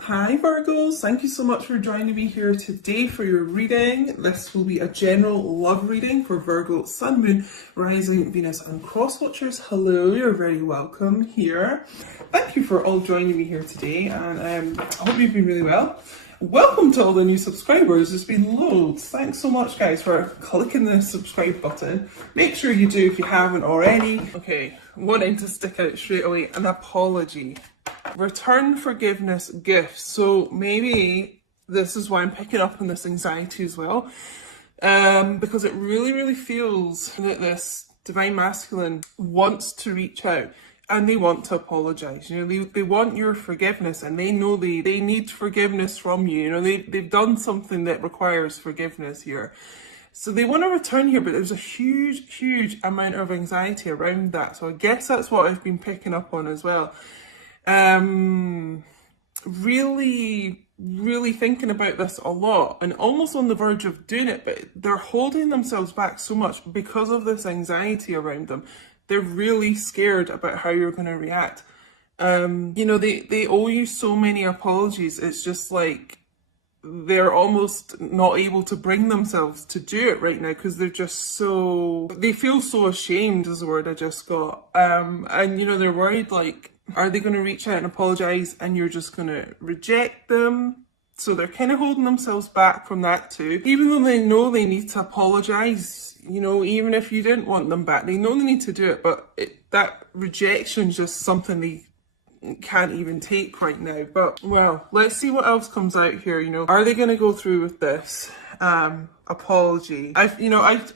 Hi Virgos, thank you so much for joining me here today for your reading. This will be a general love reading for Virgo, Sun, Moon, Rising, Venus and Cross Watchers. Hello, you're very welcome here. Thank you for all joining me here today and I hope you've been really well. Welcome to all the new subscribers. There's been loads. Thanks so much guys for clicking the subscribe button. Make sure you do if you haven't already. Okay, wanting to stick out straight away, an apology. Return forgiveness gifts. So maybe this is why I'm picking up on this anxiety as well. Because it really feels that this divine masculine wants to reach out and they want to apologize. You know, they want your forgiveness and they know they need forgiveness from you. You know, they've done something that requires forgiveness here. So they want to return here, but there's a huge amount of anxiety around that. So I guess that's what I've been picking up on as well. Really thinking about this a lot and almost on the verge of doing it, but they're holding themselves back so much because of this anxiety around them. They're really scared about how you're going to react. You know, they owe you so many apologies. It's just like they're almost not able to bring themselves to do it right now because they're just they feel so ashamed is the word I just got. And you know, they're worried, like, are they going to reach out and apologise and you're just going to reject them? So they're kind of holding themselves back from that too. Even though they know they need to apologise, you know, even if you didn't want them back, they know they need to do it, but that rejection is just something they can't even take right now. But, well, let's see what else comes out here, you know. Are they going to go through with this apology? I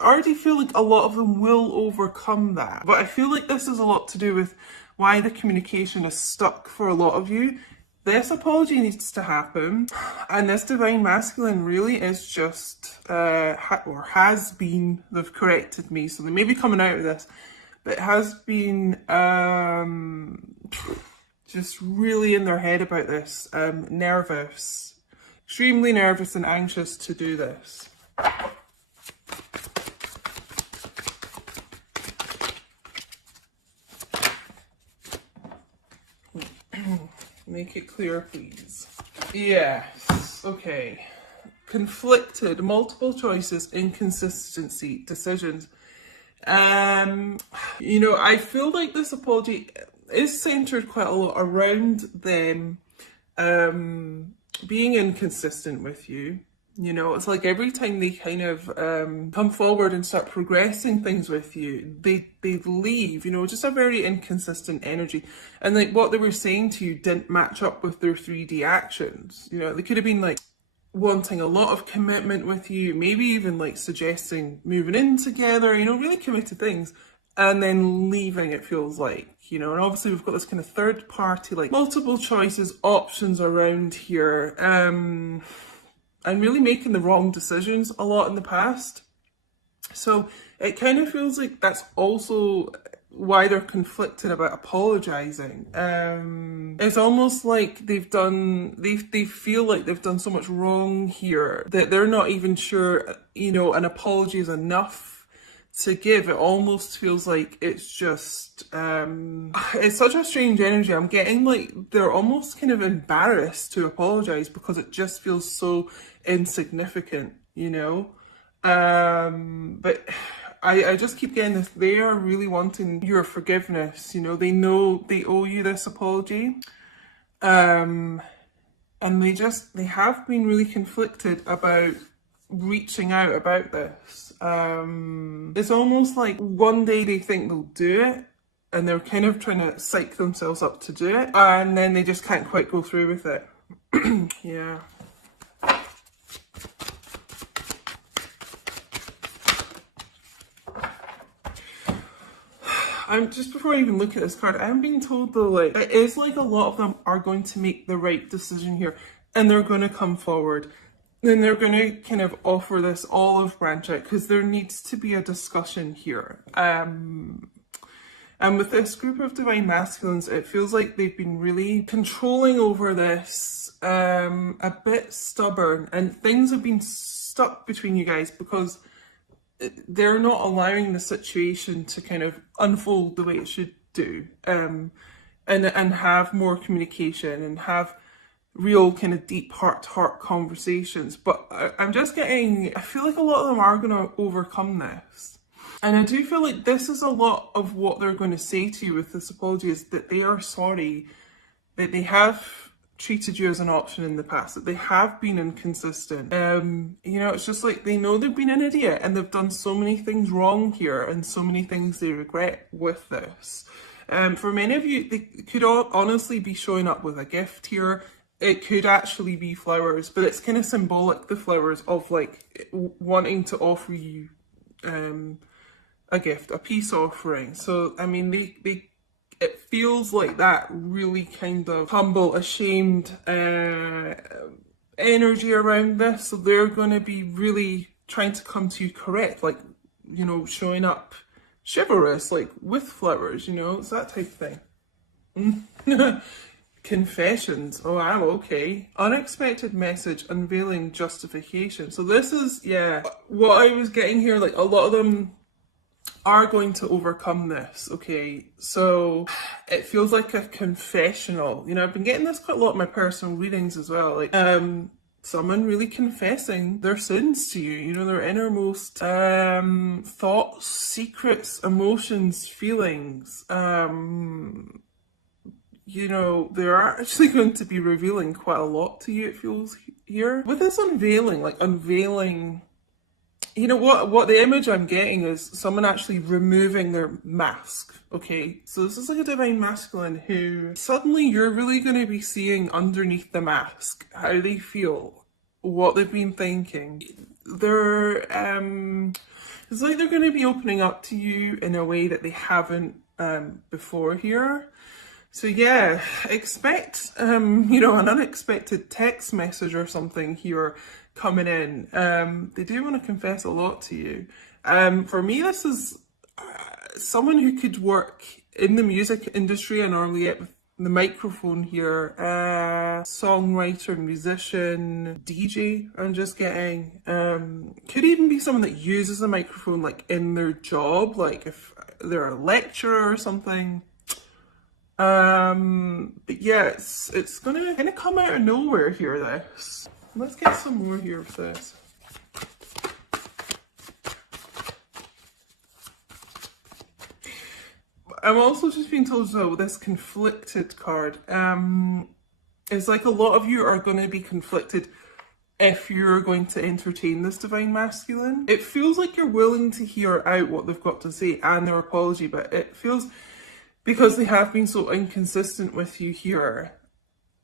already feel like a lot of them will overcome that. But I feel like this is a lot to do with why the communication is stuck for a lot of you. This apology needs to happen, and this divine masculine really is just, or has been, they've corrected me, so they may be coming out of this, but it has been just really in their head about this, nervous, extremely nervous and anxious to do this. Make it clear, please. Yes, okay. Conflicted, multiple choices, inconsistency, decisions. You know, I feel like this apology is centered quite a lot around them being inconsistent with you. You know, it's like every time they kind of come forward and start progressing things with you, they leave, you know, just a very inconsistent energy. And like what they were saying to you didn't match up with their 3D actions. You know, they could have been like wanting a lot of commitment with you, maybe even like suggesting moving in together, you know, really committed things, and then leaving, it feels like, you know. And obviously we've got this kind of third party, like multiple choices, options around here. And really making the wrong decisions a lot in the past. So it kind of feels like that's also why they're conflicted about apologising. It's almost like they feel like they've done so much wrong here that they're not even sure, you know, an apology is enough to give. It almost feels like it's just it's such a strange energy. I'm getting like they're almost kind of embarrassed to apologize because it just feels so insignificant, you know. But I just keep getting this, they are really wanting your forgiveness, you know. They know they owe you this apology, and they have been really conflicted about reaching out about this. It's almost like one day they think they'll do it and they're kind of trying to psych themselves up to do it, and then they just can't quite go through with it. Yeah. Just before I even look at this card, I'm being told though, like, it is like a lot of them are going to make the right decision here and they're going to come forward. Then they're going to kind of offer this olive branch out because there needs to be a discussion here. And with this group of divine masculines, it feels like they've been really controlling over this, a bit stubborn, and things have been stuck between you guys because they're not allowing the situation to kind of unfold the way it should do, and have more communication and have real kind of deep heart-to-heart conversations. But I'm just getting, I feel like a lot of them are going to overcome this. And I do feel like this is a lot of what they're going to say to you with this apology, is that they are sorry, that they have treated you as an option in the past, that they have been inconsistent. You know, it's just like they know they've been an idiot and they've done so many things wrong here and so many things they regret with this. For many of you, they could honestly be showing up with a gift here. It could actually be flowers, but it's kind of symbolic, the flowers, of like wanting to offer you a gift, a peace offering. So, I mean, it feels like that really kind of humble, ashamed energy around this. So they're going to be really trying to come to you correct, like, you know, showing up chivalrous, like with flowers, you know, it's that type of thing. Confessions. Oh, wow, okay. Unexpected message, unveiling justification. So this is, yeah, what I was getting here, like a lot of them are going to overcome this, okay? So it feels like a confessional. You know, I've been getting this quite a lot in my personal readings as well. Like, someone really confessing their sins to you, you know, their innermost thoughts, secrets, emotions, feelings. You know, they're actually going to be revealing quite a lot to you, it feels here. With this unveiling, like unveiling, you know, what the image I'm getting is someone actually removing their mask, okay? So this is like a divine masculine who suddenly you're really going to be seeing underneath the mask how they feel, what they've been thinking. They're, it's like they're going to be opening up to you in a way that they haven't before here. So yeah, expect, you know, an unexpected text message or something here coming in. They do want to confess a lot to you. For me, this is someone who could work in the music industry. I normally get the microphone here. Songwriter, musician, DJ, I'm just getting. Could even be someone that uses a microphone like in their job, like if they're a lecturer or something. But yeah, it's gonna kind of come out of nowhere here, this. Let's get some more here of this. I'm also just being told as well with this conflicted card, it's like a lot of you are going to be conflicted if you're going to entertain this divine masculine. It feels like you're willing to hear out what they've got to say and their apology, but it feels, because they have been so inconsistent with you here,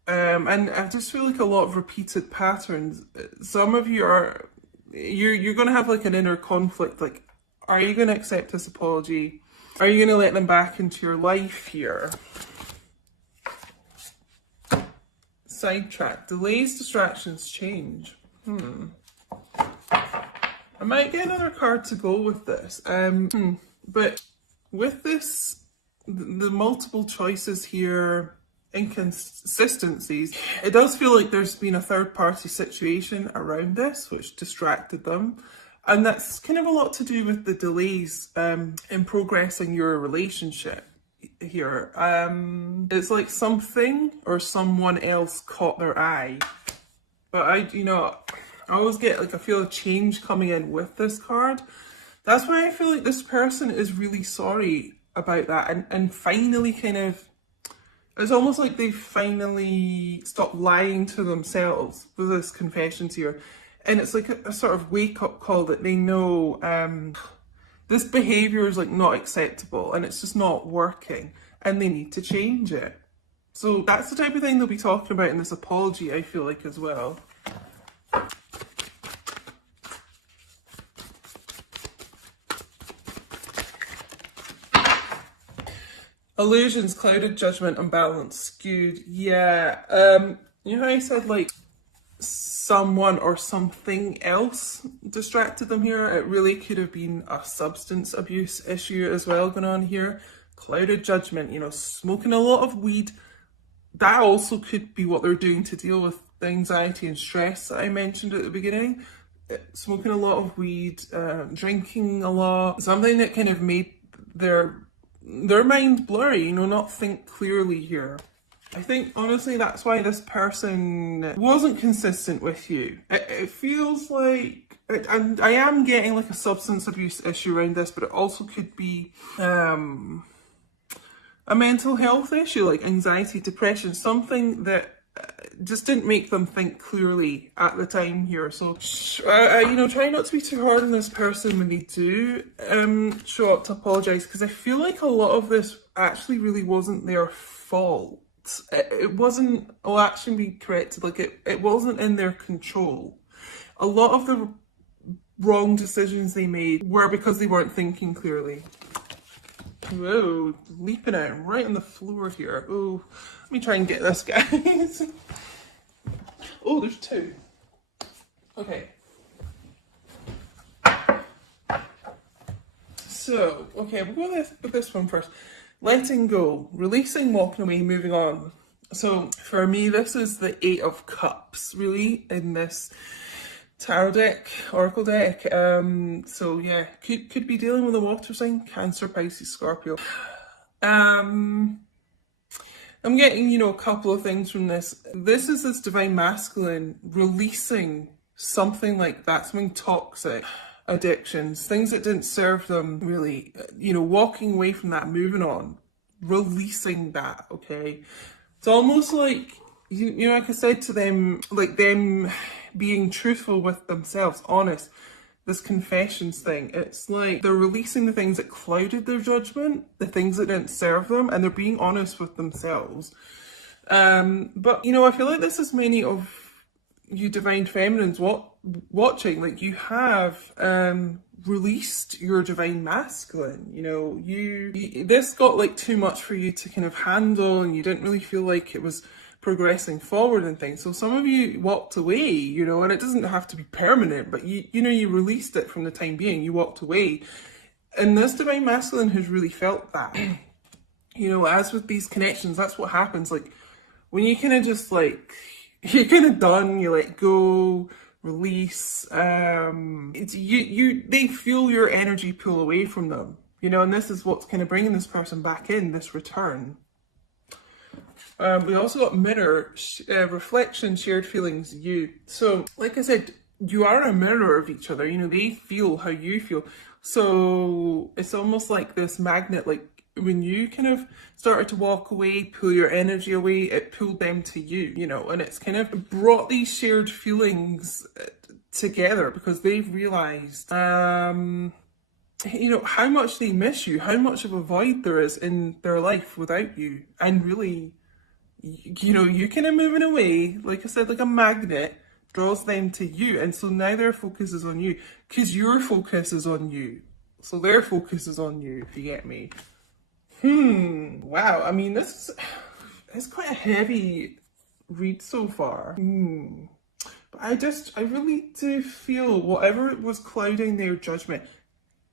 and I just feel like a lot of repeated patterns. Some of you are, you're going to have like an inner conflict, like, are you going to accept this apology? Are you going to let them back into your life here? Sidetrack. Delays, distractions, change. I might get another card to go with this. But with this, the multiple choices here, inconsistencies, it does feel like there's been a third party situation around this which distracted them, and that's kind of a lot to do with the delays in progressing your relationship here. It's like something or someone else caught their eye, but I always get like, I feel a change coming in with this card. That's why I feel like this person is really sorry about that, and finally kind of, it's almost like they finally stopped lying to themselves with this confessions here. And it's like a sort of wake-up call that they know this behaviour is like not acceptable and it's just not working and they need to change it. So that's the type of thing they'll be talking about in this apology, I feel like, as well. Illusions, clouded, judgment, unbalanced, skewed. Yeah. You know how I said like someone or something else distracted them here? It really could have been a substance abuse issue as well going on here. Clouded judgment, you know, smoking a lot of weed. That also could be what they're doing to deal with the anxiety and stress that I mentioned at the beginning. Smoking a lot of weed, drinking a lot, something that kind of made their mind blurry, you know, not think clearly here. I think honestly that's why this person wasn't consistent with you. It feels like, and I am getting like a substance abuse issue around this, but it also could be a mental health issue like anxiety, depression, something that just didn't make them think clearly at the time here. So, you know, try not to be too hard on this person when they do show up to apologise, because I feel like a lot of this actually really wasn't their fault. It wasn't, I'll actually be corrected, like it wasn't in their control. A lot of the wrong decisions they made were because they weren't thinking clearly. Whoa, leaping out right on the floor here. Oh, let me try and get this, guys. Oh, there's two. Okay. So, okay, we'll go with this one first. Letting go, releasing, walking away, moving on. So, for me, this is the Eight of Cups, really, in this tarot deck, oracle deck. So yeah, could be dealing with a water sign, Cancer, Pisces, Scorpio. I'm getting, you know, a couple of things from this. This is this divine masculine releasing something like that, something toxic, addictions, things that didn't serve them really, you know, walking away from that, moving on, releasing that, okay? It's almost like, you know, like I said to them, like them being truthful with themselves, honest, this confessions thing, it's like they're releasing the things that clouded their judgment, the things that didn't serve them, and they're being honest with themselves. But, you know, I feel like this is many of you divine feminines watching, like you have released your divine masculine, you know, you this got like too much for you to kind of handle, and you didn't really feel like it was progressing forward and things. So some of you walked away, you know, and it doesn't have to be permanent, but you know, you released it from the time being, you walked away. And this divine masculine has really felt that. You know, as with these connections, that's what happens. Like when you kind of just like, you're kind of done, you let go, release, they feel your energy pull away from them, you know, and this is what's kind of bringing this person back in, this return. We also got mirror, reflection, shared feelings, you. So, like I said, you are a mirror of each other. You know, they feel how you feel. So, it's almost like this magnet, like when you kind of started to walk away, pull your energy away, it pulled them to you, you know, and it's kind of brought these shared feelings together because they've realised, you know, how much they miss you, how much of a void there is in their life without you. And really, you know, you're kind of moving away, like I said, like a magnet draws them to you. And so now their focus is on you because your focus is on you. So their focus is on you, if you get me. Wow. I mean, this is quite a heavy read so far. But I really do feel whatever was clouding their judgment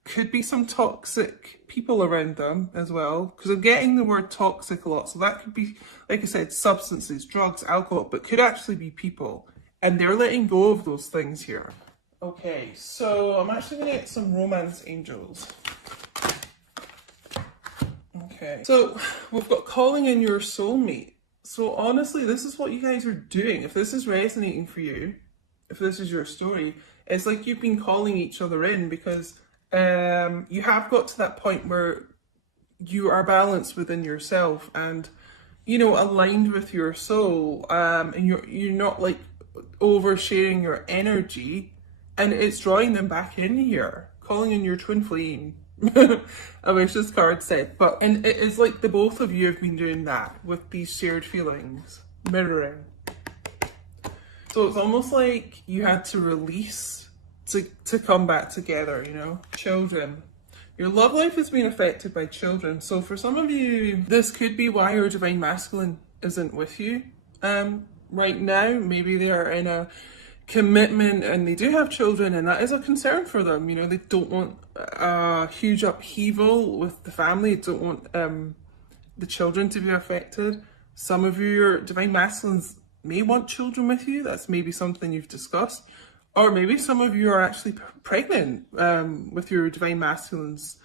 could be some toxic people around them as well, because I'm getting the word toxic a lot. So that could be, like I said, substances, drugs, alcohol, but could actually be people. And they're letting go of those things here. Okay, so I'm actually going to get some romance angels. Okay, so we've got calling in your soulmate. So honestly, this is what you guys are doing. If this is resonating for you, if this is your story, it's like you've been calling each other in because you have got to that point where you are balanced within yourself and, you know, aligned with your soul, and you're not like oversharing your energy, and it's drawing them back in here, calling in your twin flame. I wish this card said, and it is like the both of you have been doing that with these shared feelings, mirroring. So it's almost like you had to release to come back together, you know. Children. Your love life has been affected by children. So for some of you, this could be why your divine masculine isn't with you right now. Maybe they are in a commitment and they do have children, and that is a concern for them. You know, they don't want a huge upheaval with the family. They don't want the children to be affected. Some of you, your divine masculines may want children with you. That's maybe something you've discussed. Or maybe some of you are actually pregnant with your divine masculines.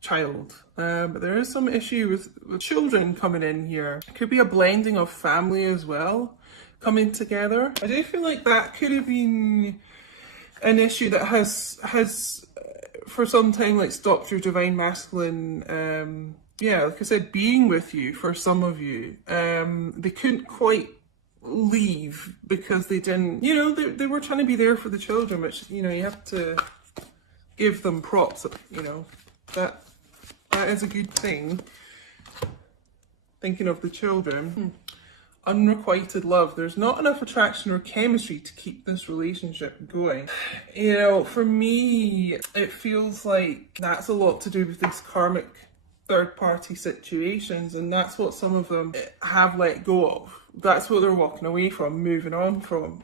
child. But there is some issue with children coming in here. It could be a blending of family as well coming together. I do feel like that could have been an issue that has for some time like stopped your divine masculine, yeah, like I said, being with you for some of you. They couldn't quite leave because they didn't, you know, they were trying to be there for the children, which, you know, you have to give them props, you know, that is a good thing. Thinking of the children. Unrequited love. There's not enough attraction or chemistry to keep this relationship going. You know, for me, it feels like that's a lot to do with these karmic third-party situations, and that's what some of them have let go of. That's what they're walking away from, moving on from.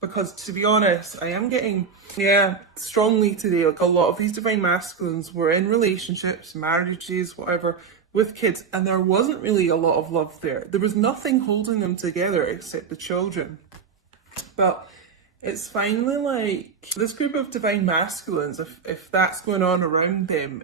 Because to be honest, I am getting, yeah, strongly today, like a lot of these divine masculines were in relationships, marriages, whatever, with kids, and there wasn't really a lot of love there. There was nothing holding them together except the children. But it's finally like this group of divine masculines, if that's going on around them,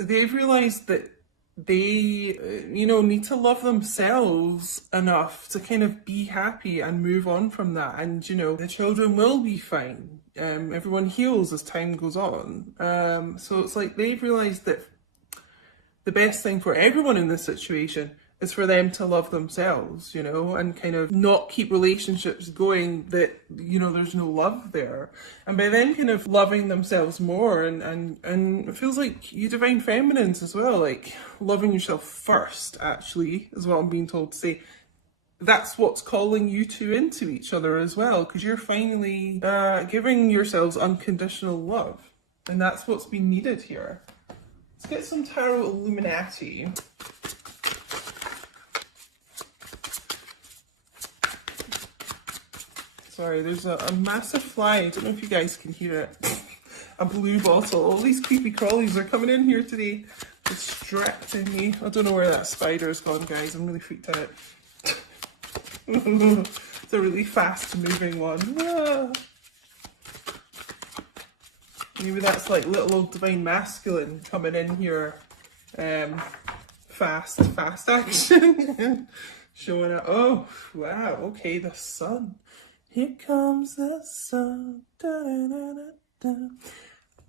they've realised that they, you know, need to love themselves enough to kind of be happy and move on from that. And, you know, the children will be fine. Everyone heals as time goes on. So it's like they've realised that the best thing for everyone in this situation is for them to love themselves, you know, and kind of not keep relationships going that, you know, there's no love there. And by them kind of loving themselves more, and it feels like you divine feminines as well, like loving yourself first, actually, is what I'm being told to say. That's what's calling you two into each other as well, because you're finally giving yourselves unconditional love. And that's what's been needed here. Let's get some Tarot Illuminati. Sorry, there's a massive fly. I don't know if you guys can hear it. A blue bottle. All these creepy crawlies are coming in here today, distracting me. I don't know where that spider's gone, guys. I'm really freaked out. It's a really fast moving one. Ah. Maybe that's like little old divine masculine coming in here. Fast action. Showing it. Oh, wow. Okay, the sun. Here comes the sun. Da, da, da, da, da.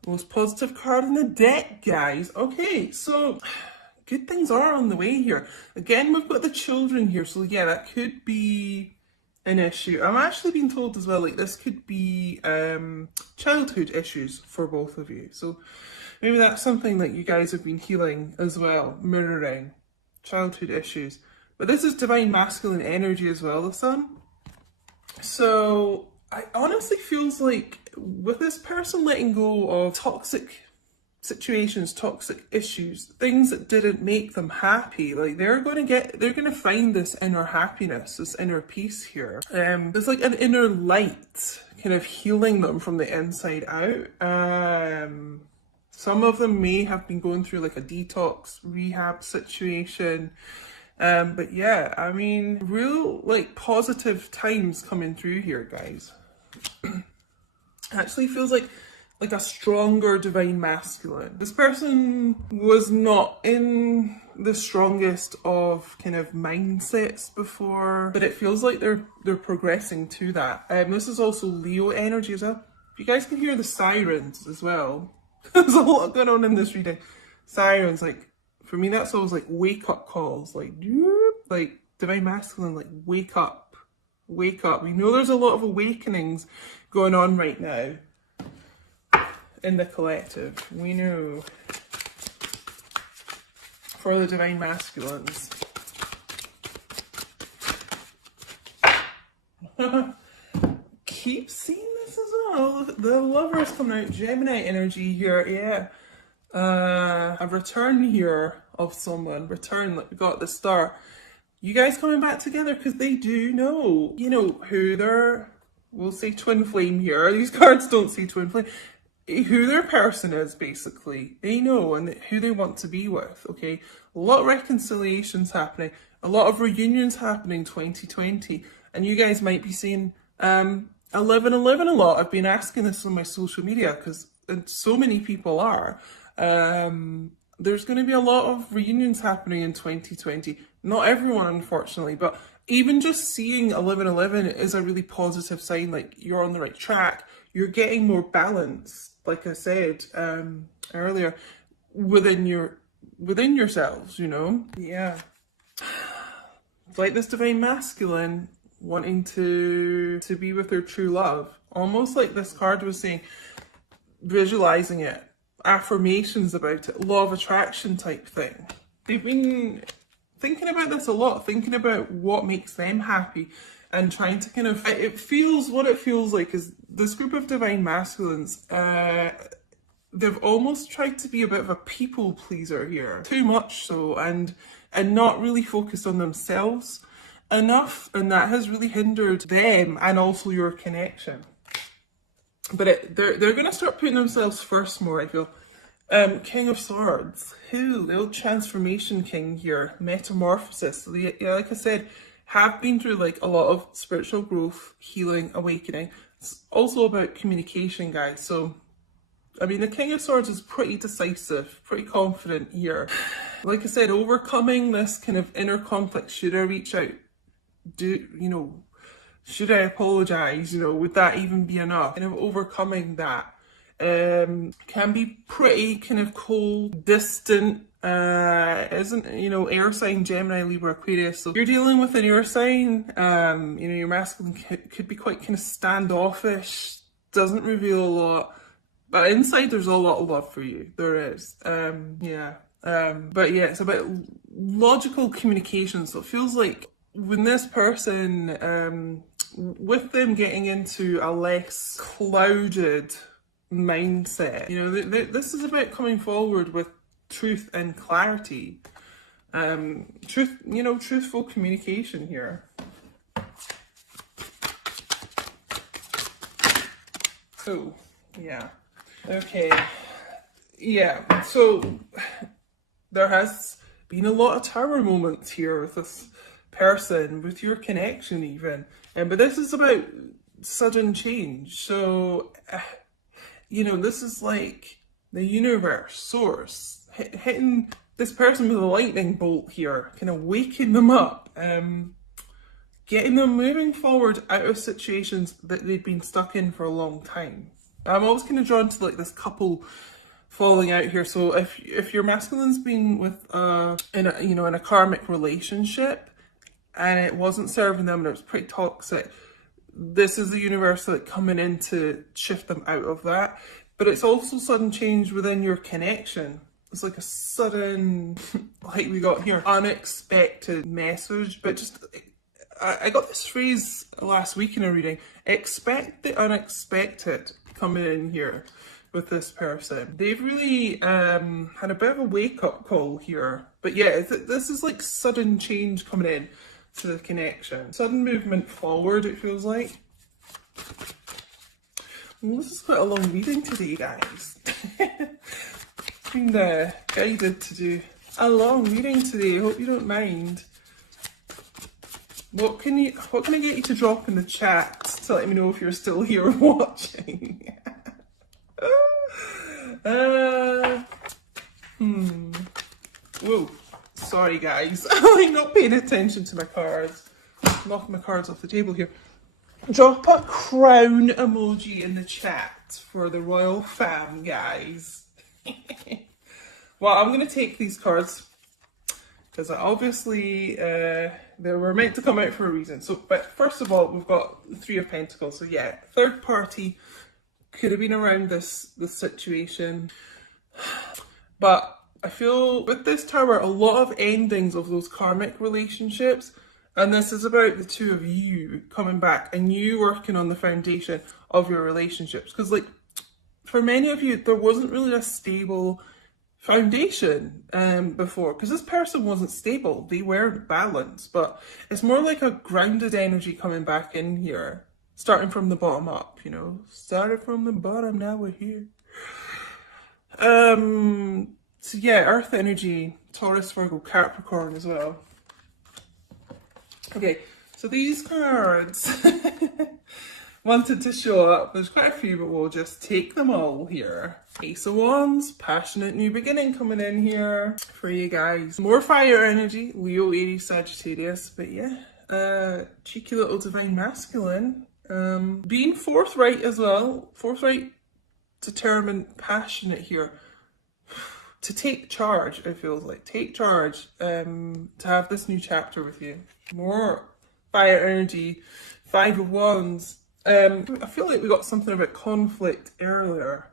Most positive card in the deck, guys. Okay, so good things are on the way here. Again, we've got the children here. So yeah, that could be an issue. I'm actually being told as well, like this could be childhood issues for both of you. So maybe that's something that you guys have been healing as well, mirroring childhood issues. But this is divine masculine energy as well, the sun. So I honestly feels like with this person letting go of toxic situations, toxic issues, things that didn't make them happy, like they're going to find this inner happiness, this inner peace here. There's like an inner light kind of healing them from the inside out. Some of them may have been going through like a detox rehab situation. But yeah, I mean, real like positive times coming through here, guys. Actually feels like a stronger divine masculine. This person was not in the strongest of kind of mindsets before, but it feels like they're progressing to that. This is also Leo energy as well. You guys can hear the sirens as well. There's a lot going on in this reading. Sirens, like, for me, that's always like wake up calls, like divine masculine, like wake up, wake up. We know there's a lot of awakenings going on right now in the collective. We know for the divine masculines. Keep seeing this as well. The lovers coming out, Gemini energy here, yeah. A return here of someone, return, like we got the star. You guys coming back together because they do know, you know, who their, we'll say twin flame here. These cards don't say twin flame. Who their person is, basically. They know and who they want to be with, okay? A lot of reconciliations happening, a lot of reunions happening 2020. And you guys might be seeing 1111 a lot. I've been asking this on my social media because so many people are. There's going to be a lot of reunions happening in 2020. Not everyone, unfortunately, but even just seeing 1111 is a really positive sign. Like, you're on the right track. You're getting more balance, like I said earlier, within yourselves, you know? Yeah. It's like this divine masculine wanting to be with their true love. Almost like this card was saying, visualizing it, affirmations about it, law of attraction type thing. They've been thinking about this a lot, thinking about what makes them happy and trying to kind of, what it feels like is this group of divine masculines, they've almost tried to be a bit of a people pleaser here, too much so, and not really focused on themselves enough, and that has really hindered them and also your connection. But they're going to start putting themselves first more, I feel. King of Swords, the old transformation king here, metamorphosis. So like I said, have been through like a lot of spiritual growth, healing, awakening. It's also about communication, guys. So, I mean, the King of Swords is pretty decisive, pretty confident here. Like I said, overcoming this kind of inner conflict. Should I reach out? Should I apologize? Would that even be enough? Kind of overcoming that can be pretty kind of cold, distant, isn't, air sign, Gemini, Libra, Aquarius. So you're dealing with an air sign, your masculine could be quite kind of standoffish, doesn't reveal a lot, but inside there's a lot of love for you. There is. But yeah, it's about logical communication. So it feels like when this person, with them getting into a less clouded mindset, this is about coming forward with truth and clarity. Truthful communication here. Oh, yeah. Okay. Yeah, so there has been a lot of tower moments here with this person, with your connection even. But this is about sudden change. So, this is like the universe, source, hitting this person with a lightning bolt here, kind of waking them up, getting them moving forward out of situations that they've been stuck in for a long time. I'm always kind of drawn to like this couple falling out here. So if your masculine's been with in a karmic relationship and it wasn't serving them and it was pretty toxic, this is the universe like coming in to shift them out of that. But it's also sudden change within your connection. It's like a sudden, like we got here, unexpected message. But just, I got this phrase last week in a reading, expect the unexpected coming in here with this person. They've really had a bit of a wake-up call here. But yeah, this is like sudden change coming in to the connection. Sudden movement forward, it feels like. Well, this is quite a long reading today, guys. It's been guided to do a long reading today. Hope you don't mind. What can I get you to drop in the chat to let me know if you're still here watching? Whoa. Sorry, guys. I'm not paying attention to my cards. Knocking my cards off the table here. Drop a crown emoji in the chat for the royal fam, guys. Well, I'm going to take these cards because obviously they were meant to come out for a reason. So, but first of all, we've got the Three of Pentacles. So yeah, third party could have been around this situation. But I feel with this tower, a lot of endings of those karmic relationships. And this is about the two of you coming back and you working on the foundation of your relationships. Because like, for many of you, there wasn't really a stable foundation before. Because this person wasn't stable. They weren't balanced. But it's more like a grounded energy coming back in here. Starting from the bottom up, Started from the bottom, now we're here. So yeah, Earth energy, Taurus, Virgo, Capricorn as well. Okay, so these cards wanted to show up. There's quite a few, but we'll just take them all here. Ace of Wands, passionate new beginning coming in here for you guys. More fire energy, Leo, Aries, Sagittarius, but yeah, cheeky little divine masculine. Being forthright as well, forthright, determined, passionate here. To take charge, it feels like. Take charge, to have this new chapter with you. More fire energy, Five of Wands. I feel like we got something about conflict earlier.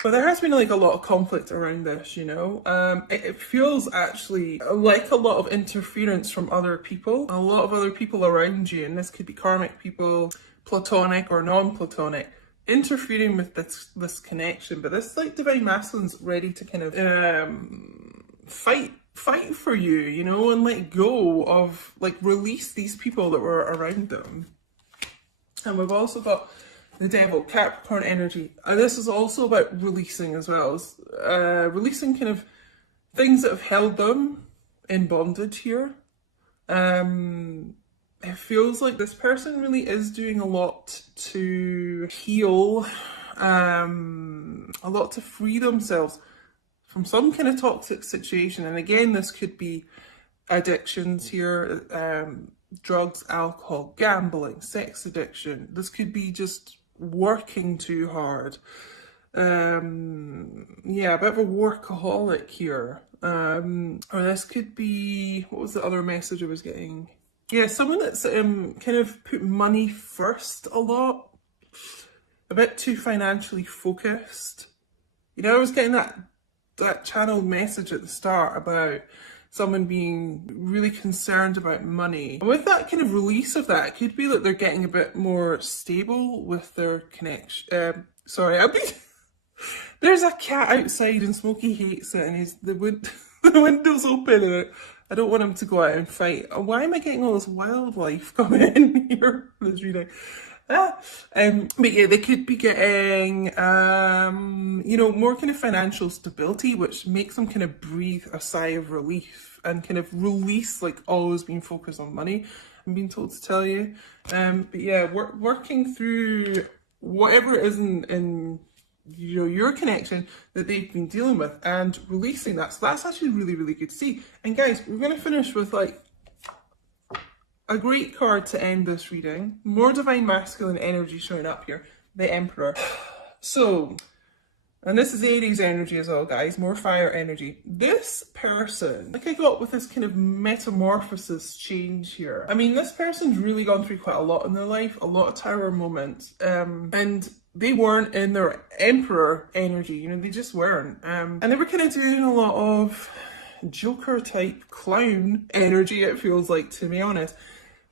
But there has been like a lot of conflict around this, you know. It feels actually like a lot of interference from other people. A lot of other people around you, and this could be karmic people, platonic or non-platonic, interfering with this connection. But this like divine masculine's ready to kind of fight for you, you know, and let go of, like, release these people that were around them. And we've also got the Devil, Capricorn energy. And this is also about releasing as well. It's, releasing kind of things that have held them in bondage here. It feels like this person really is doing a lot to heal, a lot to free themselves from some kind of toxic situation. And again, this could be addictions here, drugs, alcohol, gambling, sex addiction. This could be just working too hard. Yeah, a bit of a workaholic here. Or this could be, what was the other message I was getting? Yeah, someone that's kind of put money first a lot. A bit too financially focused. You know, I was getting that channeled message at the start about someone being really concerned about money. And with that kind of release of that, it could be that they're getting a bit more stable with their connection. Sorry, there's a cat outside and Smokey hates it, and the window's open, and I don't want him to go out and fight. Why am I getting all this wildlife coming in here for this reading? But yeah, they could be getting, you know, more kind of financial stability, which makes them kind of breathe a sigh of relief and kind of release, like, always being focused on money, I'm being told to tell you. But yeah, working through whatever it is in you know, your connection that they've been dealing with and releasing that. So that's actually really, really good to see. And guys, we're going to finish with, like, a great card to end this reading. More divine masculine energy showing up here. The Emperor. So, and this is Aries energy as well, guys. More fire energy. This person, like I got with this kind of metamorphosis change here. I mean, this person's really gone through quite a lot in their life. A lot of tower moments. And they weren't in their Emperor energy. You know, they just weren't. And they were kind of doing a lot of Joker type clown energy, it feels like, to be honest.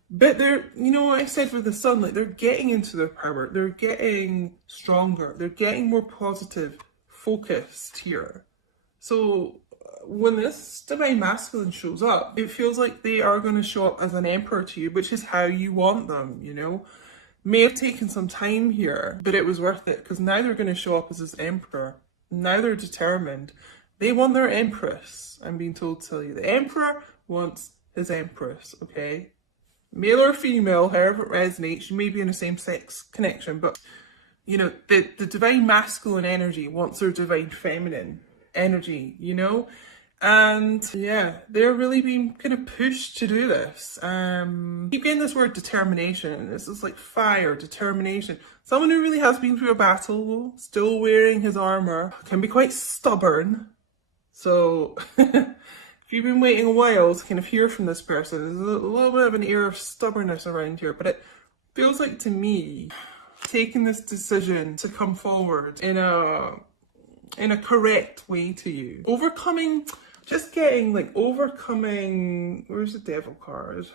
But they're, you know what I said with the Sun, like, they're getting into their power, they're getting stronger, they're getting more positive, focused here. So when this divine masculine shows up, it feels like they are going to show up as an emperor to you, which is how you want them, you know. May have taken some time here, but it was worth it, because now they're going to show up as this emperor. Now they're determined. They want their empress, I'm being told to tell you. The emperor wants his empress, okay? Male or female, however it resonates. You may be in a same-sex connection, but, you know, the divine masculine energy wants their divine feminine energy, you know? And yeah, they're really being kind of pushed to do this. Keep getting this word determination. This is like fire, determination. Someone who really has been through a battle, still wearing his armor, can be quite stubborn. So if you've been waiting a while to kind of hear from this person, there's a little bit of an air of stubbornness around here, but it feels like, to me, taking this decision to come forward in a correct way to you. Overcoming, just getting, like, overcoming, where's the Devil card?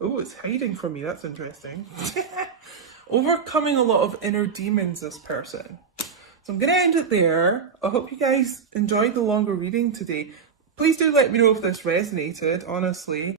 Oh, it's hiding from me, that's interesting. Overcoming a lot of inner demons, this person. So I'm going to end it there. I hope you guys enjoyed the longer reading today. Please do let me know if this resonated, honestly.